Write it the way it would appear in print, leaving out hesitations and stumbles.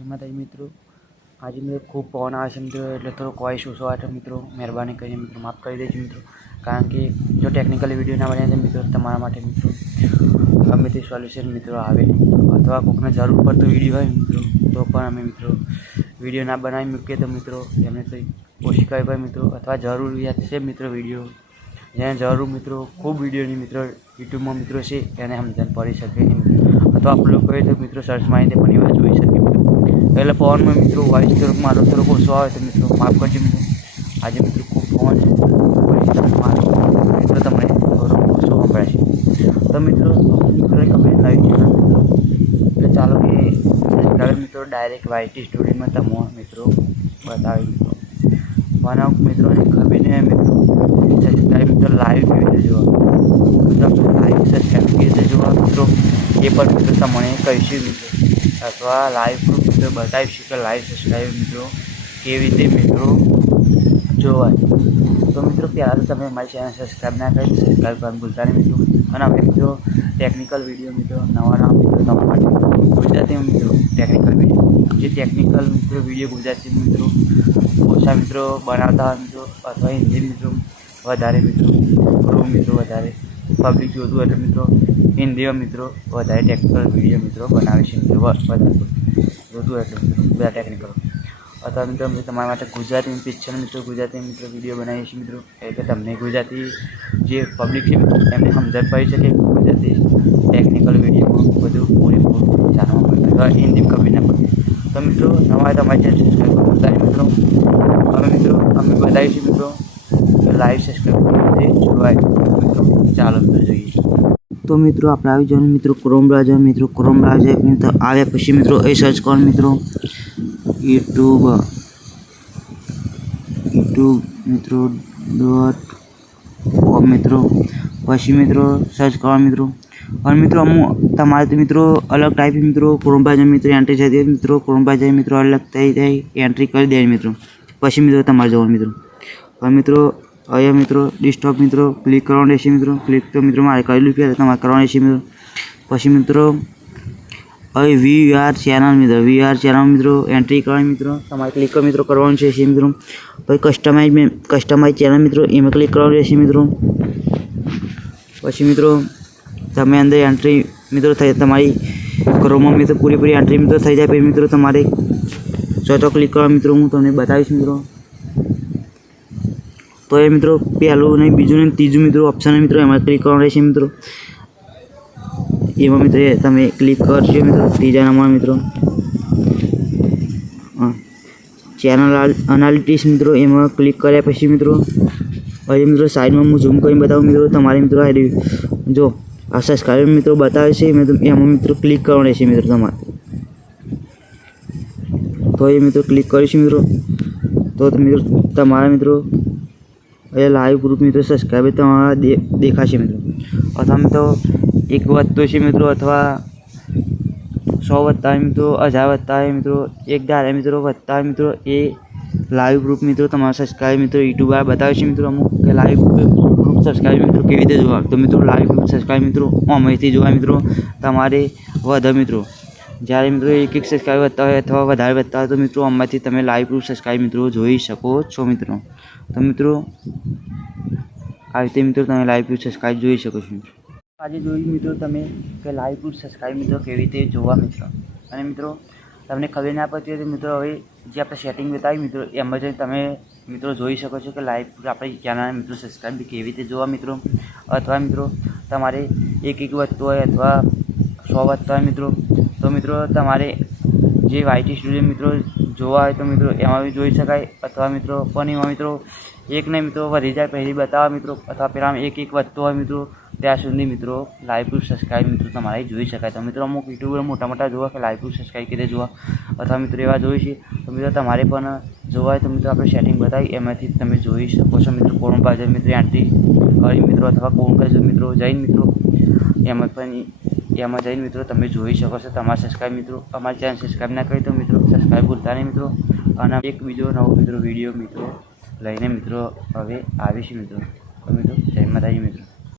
એમાં મિત્રો આજે મિત્રો ખૂબ પવન આવે છે મિત્રો, એટલે થોડોક વોઇસ ઓછો આવે મિત્રો, મહેરબાની કરીને મિત્રો માફ કરી દેજો મિત્રો. કારણ કે જો ટેકનિકલ વિડીયો ના બને તો મિત્રો તમારા માટે મિત્રો ગમે તે સોલ્યુશન મિત્રો આવે, અથવા કોઈકને જરૂર પડતો વિડીયો હોય મિત્રો તો પણ અમે મિત્રો વિડીયો ના બનાવી મૂકીએ તો મિત્રો એમને તો ઓછી કરી ભાઈ મિત્રો, અથવા જરૂરિયાત છે મિત્રો વિડીયો જેને જરૂર મિત્રો ખૂબ વિડીયોની મિત્રો યુટ્યુબમાં મિત્રો છે એને સમજણ પડી શકે નહીં મિત્રો, અથવા અપલોડ કરીએ તો મિત્રો સર્ચ મારીને પણ એવા જોઈ શકે મિત્રો. એટલે પવનમાં મિત્રો વોઇસ થોડોક મારો થોડોક ઓછો આવે તો મિત્રો માફ કરજો મિત્રો. આજે મિત્રો ખૂબ પવન છે મારો મિત્રો તમને થોડો ઓછો સંભળાય છે તો મિત્રો નવી ચેનલ મિત્રો, એટલે ચાલો કે સબસ્ક્રાઈબર મિત્રો ડાયરેક્ટ વાયટી સ્ટોરીમાં તમે મિત્રો બતાવી મિત્રો બનાવ મિત્રોને ખબર નહીં મિત્રો સબસ્ક્રાઈબ મિત્રો લાઈવ કેવી રીતે જોવા મિત્રો, આપણે લાઈવ સબસ્ક્રાઈબ કેવી રીતે જોવા મિત્રો એ પણ મિત્રો તમને કહીશું મિત્રો, અથવા લાઈવ પ્રૂફ મિત્રો બતાવીશું કે લાઈવ સબસ્ક્રાઈબ મિત્રો કેવી રીતે મિત્રો જોવાય. તો મિત્રો પહેલાં તો તમે અમારી ચેનલ સબસ્ક્રાઈબ ના કરી સબસ્ક્રાઈબ કરવાનું ભૂલતા નહીં મિત્રો. અને હવે મિત્રો ટેકનિકલ વિડીયો મિત્રો નવા મિત્રો તમારા માટે ગુજરાતી મિત્રો ટેકનિકલ વિડીયો, જે ટેકનિકલ મિત્રો વિડીયો ગુજરાતી મિત્રો ઓછા મિત્રો બનાવતા હોય મિત્રો, અથવા હિન્દી મિત્રો વધારે મિત્રો ગ્રુપ મિત્રો વધારે પબ્લિક જોતું એટલે મિત્રો હિન્દીમાં મિત્રો વધારે ટેકનિકલ વિડીયો મિત્રો બનાવે છે મિત્રો, વધારે જોતું એટલે મિત્રો બધા ટેકનિકલ, અથવા મિત્રો અમે તમારા માટે ગુજરાતી પિક્ચર મિત્રો ગુજરાતી મિત્રો વિડીયો બનાવીએ છીએ મિત્રો, એટલે તમને ગુજરાતી જે પબ્લિક છે મિત્રો એમને સમજણ પડી શકે ગુજરાતી ટેકનિકલ વિડીયોમાં બધું પૂરેપૂરું જાણવા મળે, અથવા હિન્દી ખબર ના પડે. તો મિત્રો નવા તમારી ચેનલ સબસ્ક્રાઈબ કરતા મિત્રો અમે બતાવીશું મિત્રો લાઈવ સબસ્ક્રાઈબ રીતે જોવાય મિત્રો. ચાલો મિત્રો જોઈએ. તો મિત્રો આપણે આવી જવાનું મિત્રો ક્રોમ બ્રાઉઝર મિત્રો, ક્રોમ બ્રાઉઝર મિત્રો આવ્યા પછી મિત્રો એ સર્ચ કરો મિત્રો યુટ્યુબ મિત્રો .com મિત્રો, પછી મિત્રો સર્ચ કરો મિત્રો. અને મિત્રો અમુક તમારે તો મિત્રો અલગ ટાઈપ મિત્રો ક્રોમ બ્રાઉઝર મિત્રો એન્ટ્રી થઈ મિત્રો, ક્રોમ બ્રાઉઝર મિત્રો અલગ થઈ એન્ટ્રી કરી દે મિત્રો, પછી મિત્રો તમારે જવાનું મિત્રો. હવે મિત્રો અહીંયા મિત્રો ડેસ્કટોપ મિત્રો ક્લિક કરવાનું રહેશે મિત્રો, ક્લિક તો મિત્રો મારે કરેલું પહેલાં તમારે કરવાનું રહેશે મિત્રો. પછી મિત્રો હવે વીઆર ચેનલ મિત્રો એન્ટ્રી કરવાની મિત્રો તમારે ક્લિક મિત્રો કરવાનું છે મિત્રો. પછી કસ્ટમાઇઝ ચેનલ મિત્રો એમાં ક્લિક કરવાનું રહેશે મિત્રો. પછી મિત્રો તમે અંદર એન્ટ્રી મિત્રો થઈ તમારી ક્રોમમાં મિત્રો પૂરેપૂરી એન્ટ્રી મિત્રો થઈ જાય પછી મિત્રો તમારે ચોથો ક્લિક કરવા મિત્રો હું તમને બતાવીશ મિત્રો. તો એ મિત્રો પહેલું નહીં બીજું નહીં ત્રીજું મિત્રો ઓપ્શન મિત્રો એમાં ક્લિક કરવાનું રહેશે મિત્રો, એમાં મિત્રો તમે ક્લિક કરજો મિત્રો. ત્રીજા નંબર મિત્રો ચેનલ એનાલિટિક્સ મિત્રો એમાં ક્લિક કર્યા પછી મિત્રો હવે મિત્રો સાઈડમાં હું ઝૂમ કરીને બતાવું મિત્રો તમારે મિત્રો આ જો આ સબસ્ક્રાઈબર મિત્રો બતાવે છે એમાં મિત્રો ક્લિક કરવાનું રહેશે મિત્રો તમારે. તો એ મિત્રો ક્લિક કરીશું મિત્રો તો મિત્રો તમારા મિત્રો એ લાઈવ ગ્રુપ મિત્રો સબસ્ક્રાઈબર તમારા દેખાશે મિત્રો, અથવા મિત્રો એક વધતો છે મિત્રો, અથવા 100 વધતા હોય મિત્રો, 1000 વધતા હોય મિત્રો, 1000 મિત્રો વધતા હોય મિત્રો, એ લાઈવ ગ્રુપ મિત્રો તમારા સબસ્ક્રાઈબ મિત્રો યુટ્યુબ આ બતાવે છે મિત્રો અમુક કે લાઈવ ગ્રુપ સબસ્ક્રાઈબ મિત્રો કેવી રીતે જોવા. તો મિત્રો લાઈવ ગ્રુપ સબસ્ક્રાઈબ મિત્રો અહીંથી જોવા મિત્રો તમારે વધે મિત્રો, જ્યારે મિત્રો એક સબસ્ક્રાઈબ વધતા હોય અથવા વધારે વધતા હોય તો મિત્રો આમાંથી તમે લાઈવ ગ્રુપ સબસ્ક્રાઈબ મિત્રો જોઈ શકો છો મિત્રો. તો મિત્રો આવી રીતે મિત્રો તમે લાઈવ ગ્રુપ સબસ્ક્રાઈબ જોઈ શકો છો મિત્રો. આજે જોયું મિત્રો તમે કે લાઈવ ગ્રુપ સબસ્ક્રાઈબ મિત્રો કેવી રીતે જોવા મિત્રો. અને મિત્રો તમને ખબર ના પડતી હોય તો મિત્રો હવે જે આપણે સેટિંગ બતાવી મિત્રો એમાં જઈને તમે મિત્રો જોઈ શકો છો કે લાઈવ આપણી ચેનલ મિત્રો સબસ્ક્રાઈબ કેવી રીતે જોવા મિત્રો. અથવા મિત્રો તમારે એક વધતું હોય અથવા 100 વધતા હોય મિત્રો તો મિત્રો તમારે જે વાયટી સ્ટુડિયો મિત્રો જોવા હોય તો મિત્રો એમાં બી જોઈ શકાય, અથવા મિત્રો પણ એમાં મિત્રો એક નહીં મિત્રો વધી જાય પહેલી બતાવવા મિત્રો, અથવા પહેલાં એક વધતો હોય મિત્રો ત્યાં સુધી મિત્રો લાઈવ પ્રૂફ સબસ્ક્રાઈબ મિત્રો તમારે જોઈ શકાય. તો મિત્રો અમુક યુટ્યુબર મોટા જોવા કે લાઈવ પ્રૂફ સબસ્ક્રાઈબ કેવી રીતે જોવા, અથવા મિત્રો એવા જોઈ છે તો મિત્રો તમારે પણ જોવા હોય તો મિત્રો આપણે સેટિંગ બતાવી એમાંથી તમે જોઈ શકો છો મિત્રો. ક્રોમ બ્રાઉઝર મિત્રો એન્ટ્રી કરી મિત્રો, અથવા ક્રોમ બ્રાઉઝર મિત્રો જઈને મિત્રો એમાં જઈને મિત્રો તમે જોઈ શકો છો તમારા સબસ્ક્રાઈબ મિત્રો. અમારી ચેનલ સબસ્ક્રાઈબ ના કરી તો મિત્રો સબસ્ક્રાઈબ ભૂલતા નહીં મિત્રો. અને એક બીજો નવો મિત્રો વિડીયો મિત્રો લઈને મિત્રો હવે આવીશું મિત્રો. તો મિત્રો જય માતાજી મિત્રો.